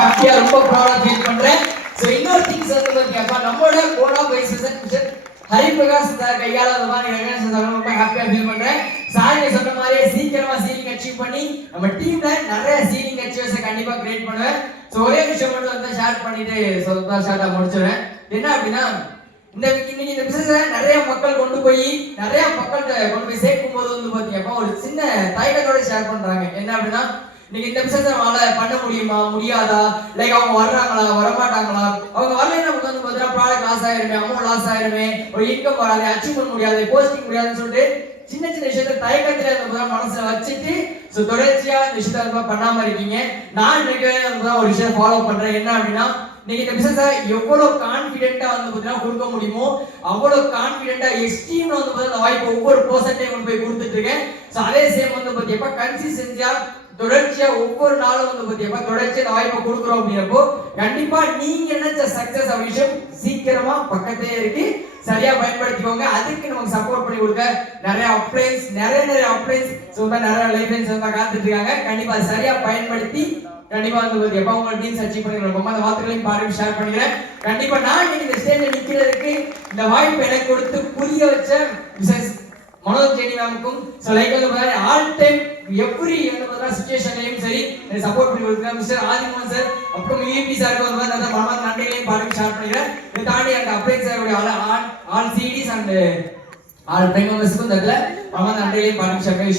ஹாப்பியா ரொம்ப ப்ரௌடா ஃபீல் பண்றேன். சோ இன்னொரு திங்ஸ் வந்து பாத்தீங்கன்னா நம்மளோட கோனா வைஸ் பிரசிடென்ட் ஹரிபிரகாஷ் சார் கையால அந்த மாதிரி ரெகக்னைஸ் ரொம்ப ஹாப்பியா ஃபீல் பண்றேன். சார் சொன்ன மாதிரி சீக்கிரமா சீலிங் அச்சீவ் பண்ணி நம்ம டீம்ல நிறைய சீலிங் அச்சீவ்ஸ் கண்டிப்பா கிரியேட் பண்ணுவேன். சோ ஒரே விஷயம் மட்டும் வந்து ஷேர் பண்ணிட்டு சொல்றதா ஷார்ட்டா முடிச்சுறேன். என்ன அப்படின்னா இன்னைக்கு இந்த பிசினஸ் நிறைய மக்கள் கொண்டு போய் சேர்க்கும் போது வந்து பாத்தீங்கன்னா ஒரு சின்ன தயக்கத்தோட ஷேர் பண்றாங்க. என்ன அப்படின்னா இன்னைக்கு இந்த பிசினஸ் அவங்களால பண்ண முடியுமா முடியாதா, லைக் அவங்க வர்றாங்களா வரமாட்டாங்களா, அவங்க வரலைன்னா நமக்கு வந்து பாத்தீங்கன்னா ப்ராடக்ட் லாஸ் ஆயிருமே, அமௌண்ட் லாஸ் ஆயிருமே, ஒரு இன்கம் வராது, அச்சீவ் பண்ண முடியாது, போஸ்டிங் முடியாதுன்னு சொல்லிட்டு சின்ன சின்ன விஷயத்த தயக்கத்துல இருந்த மனசுல வச்சுட்டு தொடர்ச்சியா விஷயத்த பண்ணாம இருக்கீங்க. நான் இன்னைக்கு ஒரு விஷயம் ஃபாலோ பண்றேன். என்ன அப்படின்னா நீங்க இந்த பிசினஸ் எவ்வளவு கான்ஃபிடென்ட்டா வந்து பாத்தீங்கன்னா கொடுக்க முடியுமோ அவ்வளவு கான்ஃபிடென்ட்டா எக்ஸ்ட்ரீம்ல வந்து பாத்தீங்கன்னா வாய்ப்பு ஒவ்வொரு பர்சன்டையும் கொண்டு போய் கொடுத்துட்டு இருக்கேன். சோ அதே சேம் வந்து பாத்தீங்கன்னா கன்சிஸ்டன்சியா தொடர்ச்சியா ஒவ்வொரு நாளும் வந்து பாத்தீங்கன்னா தொடர்ச்சியா வாய்ப்பு கொடுக்குறோம் அப்படின்றப்போ கண்டிப்பா நீங்க நினைச்ச சக்சஸ் விஷயம் சீக்கிரமா பக்கத்திலே இருக்கு. சரியா பயன்படுத்திக்கோங்க. அதுக்கு நமக்கு சப்போர்ட் பண்ணி கொடுக்க நிறைய அப்ளைன்ஸ் நிறைய லைஃப்லைன்ஸ் வந்து காத்துட்டு இருக்காங்க. கண்டிப்பா சரியா பயன்படுத்தி கண்டிப்பா வந்து எப்ப உங்க டீம்ஸ் அச்சீவ் பண்ணிடுறோம். அந்த வார்த்தைகளையும் பாருங்க ஷேர் பண்ணிக்கிறேன். கண்டிப்பா நான் இந்த ஸ்டேஜ்ல நிக்கிறதுக்கு இந்த வாய்ப்பு எனக்கு கொடுத்து புரிய வச்ச மிஸ்ஸஸ் மனோஜ் ஜெனி மேமுக்கும் லைக் வந்து ஆல் டைம் எவ்ரி சிச்சுவேஷன்லயும் சரி சப்போர்ட் பண்ணி கொடுக்குறேன் மிஸ்டர் ஆதிமோகன் சார், அப்புறம் யூபி சாருக்கு வந்து அந்த மனமார்ந்த நன்றிகளையும் பாருங்க ஷேர் பண்ணிக்கிறேன். இதை தாண்டி அந்த அப்ளைன் சாருடைய all cities and all time மெம்பர்ஸ்க்கும் இந்த மனமார்ந்த நன்றிகளையும் பாருங்க ஷேர் பண்ணி